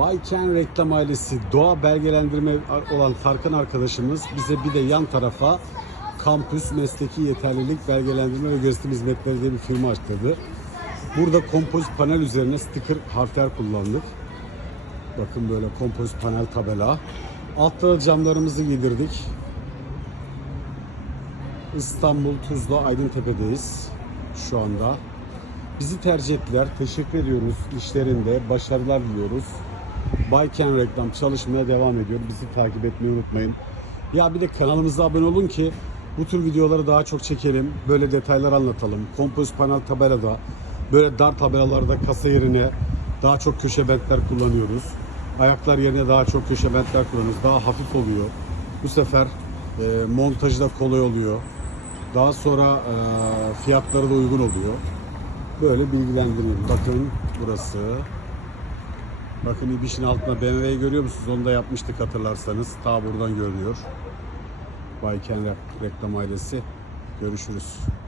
Bayken Reklam Ailesi doğa belgelendirme olan Tarkan arkadaşımız bize bir de yan tarafa kampüs mesleki yeterlilik belgelendirme ve gösterim hizmetleri diye bir firma açtırdı. Burada kompozit panel üzerine sticker harfler kullandık. Bakın böyle kompozit panel tabela. Altta camlarımızı giydirdik. İstanbul Tuzla Aydıntepe'deyiz şu anda. Bizi tercih ettiler. Teşekkür ediyoruz. İşlerinde başarılar diliyoruz. Bayken Reklam çalışmaya devam ediyor. Bizi takip etmeyi unutmayın. Ya bir de kanalımıza abone olun ki bu tür videoları daha çok çekelim. Böyle detaylar anlatalım. Kompozit panel tabelada, böyle dar tabelalarda kasa yerine daha çok köşe bentler kullanıyoruz. Ayaklar yerine daha çok köşe bentler kullanıyoruz. Daha hafif oluyor. Bu sefer e, montajı da kolay oluyor. Daha sonra e, fiyatları da uygun oluyor. Böyle bilgilendireyim. Bakın burası. Bakın İbiş'in altında BMW'yi görüyor musunuz? Onu da yapmıştık hatırlarsanız. Ta buradan görünüyor. Bayken Reklam Ailesi. Görüşürüz.